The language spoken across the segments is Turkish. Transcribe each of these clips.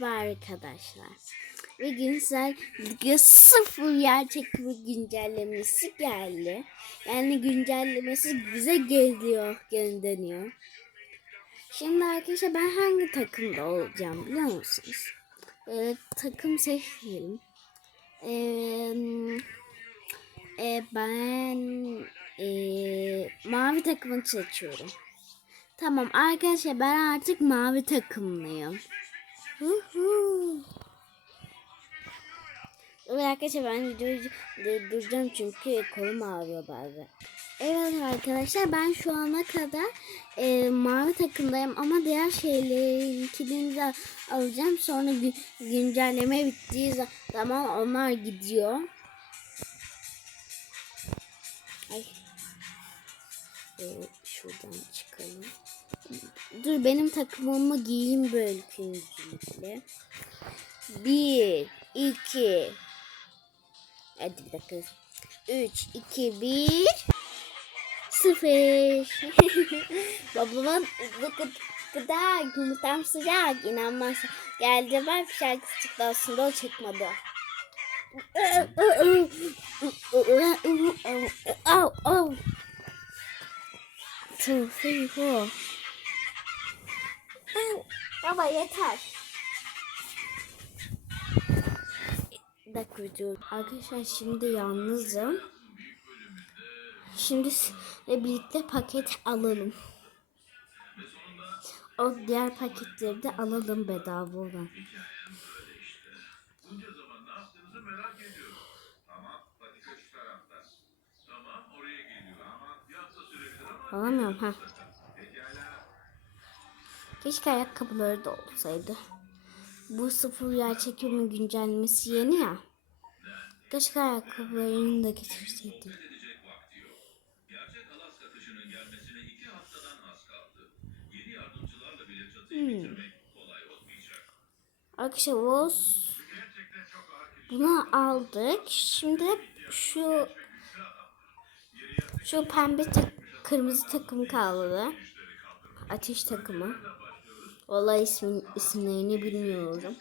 Merhaba arkadaşlar. Ve güncel video sıfır yer çekimi güncellemesi geldi. Yani güncellemesi bize geliyor, gönderiyor. Şimdi arkadaşlar ben hangi takımda olacağım biliyor musunuz? Ee, takım seçelim. Ee, e, ben e, mavi takımı seçiyorum. Tamam arkadaşlar ben artık mavi takımlıyım. Evet arkadaşlar ben videoyu durduracağım çünkü kolum ağrıyor bazen. Evet arkadaşlar ben şu ana kadar e, mavi takımdayım ama diğer şeylerinkini de alacağım. Sonra gün, güncelleme bittiği zaman onlar gidiyor. Ay. E, şuradan çıkalım. Dur benim takımımı giyeyim böyle öncelikle. Bir, iki. Hadi bir dakika. Üç, iki, bir. Sıfır. Babamın gıd gıda yumurtam sıcak inanmaz. Geldi bak şarkısı çıktı aslında o çıkmadı. Au au. Two, three, four. Baba yeter. Bir dakika video. Arkadaşlar şimdi yalnızım. Şimdi birlikte paket alalım. O diğer paketleri de alalım bedava olan. Bunca zaman ne yaptığınızı merak ediyorum. Tamam, patika şu tarafta. Tamam, oraya geliyor ama bir hafta sürebilir ama Alamıyorum ha. Keşke ayakkabıları da olsaydı. Bu sıfır yer çekimi güncellemesi yeni ya. Keşke ayakkabılarını da getirseydi. Edecek vakti yok. Gerçek Alaska kışının gelmesine iki haftadan az kaldı. Yeni yardımcılarla bile çatıyı bitirmek kolay olmayacak. Arkadaşlar ağır bunu aldık. Şimdi şu şu pembe tak- kırmızı takım kaldı. Ateş takımı. Vallahi ismin, isimlerini bilmiyorum.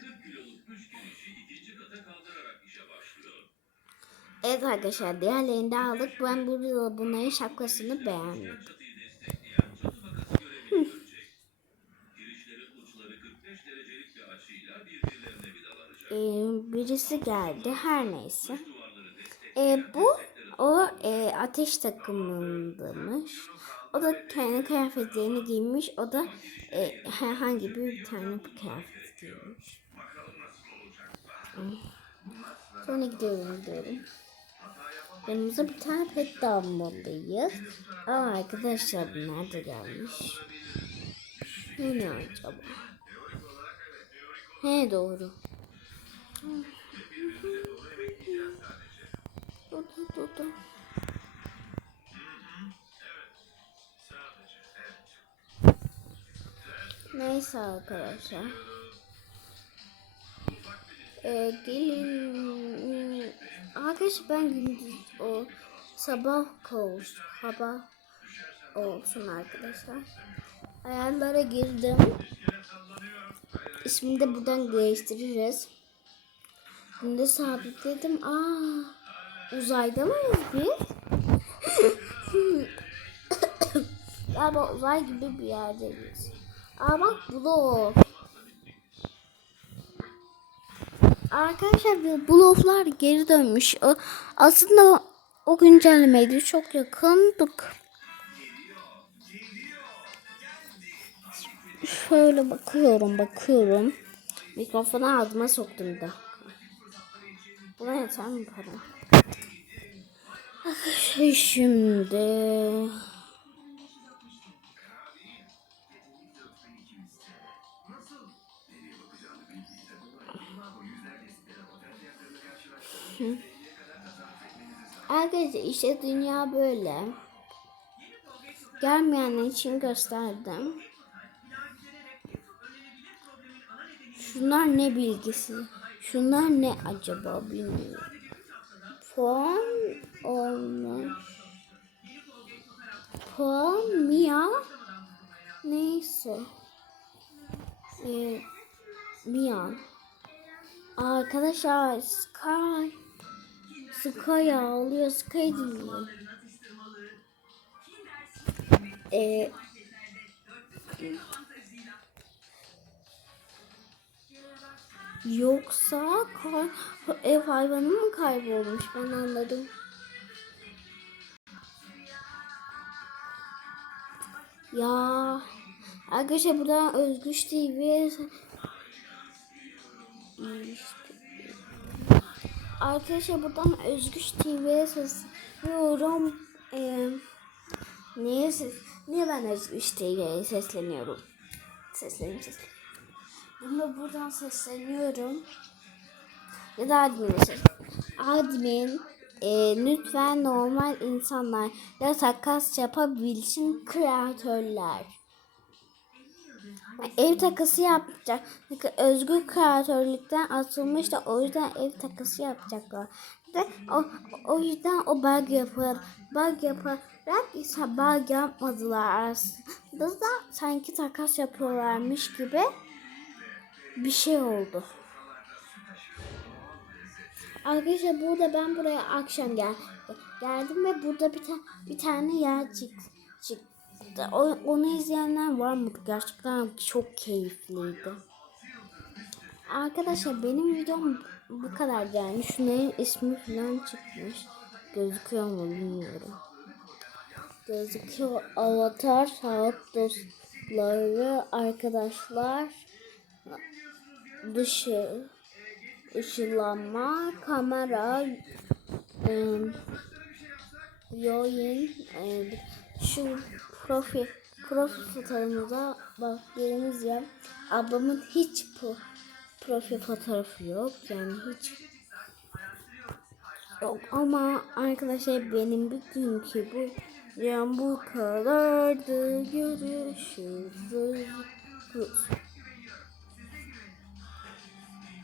Evet arkadaşlar diğerlerini de aldık. Ben burada bunların şapkasını beğendim. Girişlerin uçları 45 derecelik bir açıyla birbirlerine vidalanacak. Ee, birisi geldi. Her neyse. Ee, bu o e, ateş takımındaymış. O da kendi kıyafetlerini giymiş. O da e, herhangi bir tane kıyafet giymiş. Sonra gidiyorum gidiyorum. Yanımıza bir tane pet de almalıyız. Aa arkadaşlar bunlar da gelmiş. Bu ne acaba? He doğru. Dur dur dur dur. Neyse arkadaşlar. Ee, gelin. Arkadaşlar ben gündüz o sabah olsun. Sabah olsun arkadaşlar. Ayarlara girdim. İsmini de buradan değiştiririz. Bunu da sabitledim. Aa, uzayda mıyız biz? Galiba uzay gibi bir yerdeyiz. Aa bak o. Arkadaşlar bu bloflar geri dönmüş. Aslında o güncellemeydi. Çok yakındık. Şöyle bakıyorum bakıyorum. Mikrofonu ağzıma soktum da. Buna yeter mi para? Arkadaşlar şimdi... Arkadaşlar işte dünya böyle. Gelmeyenler için gösterdim. Şunlar ne bilgisi? Şunlar ne acaba bilmiyorum. Puan olmuş. Puan Mia. Neyse. Ee, Mian. Arkadaşlar Sky. Sky ağlıyor. Sky dinliyor. Ee, yoksa ev hayvanı mı kaybolmuş? Ben anladım. Ya arkadaşlar buradan Özgüç TV. Arkadaşlar buradan Özgüç TV'ye sesleniyorum. Ee, niye ses niye ben Özgüç TV'ye sesleniyorum? Seslenim seslenim. Bunu buradan sesleniyorum. Ya da admin'e ses. Admin e, lütfen normal insanlar ya takas yapabilsin kreatörler. Ev takası yapacak. Çünkü özgür kreatörlükten atılmış da o yüzden ev takası yapacaklar. Ve o, o yüzden o bug yapar. Bug yaparak ise bug yapmadılar aslında da sanki takas yapıyorlarmış gibi bir şey oldu. Arkadaşlar burada ben buraya akşam gel geldim ve burada bir tane bir tane yer çık çıktı. O, onu izleyenler var mı? Gerçekten çok keyifliydi. Arkadaşlar benim videom bu kadar yani. Şunların ismi falan çıkmış. Gözüküyor mu bilmiyorum. Gözüküyor. Avatar, sağlık dostları, arkadaşlar. Dışı, ışınlanma, kamera, e, şu profil profil fotoğrafımıza baktığımız ya. Ablamın hiç pro, profil fotoğrafı yok yani hiç yok. Ama arkadaşlar benim bugünkü bu videom bu kadardı. Görüşürüz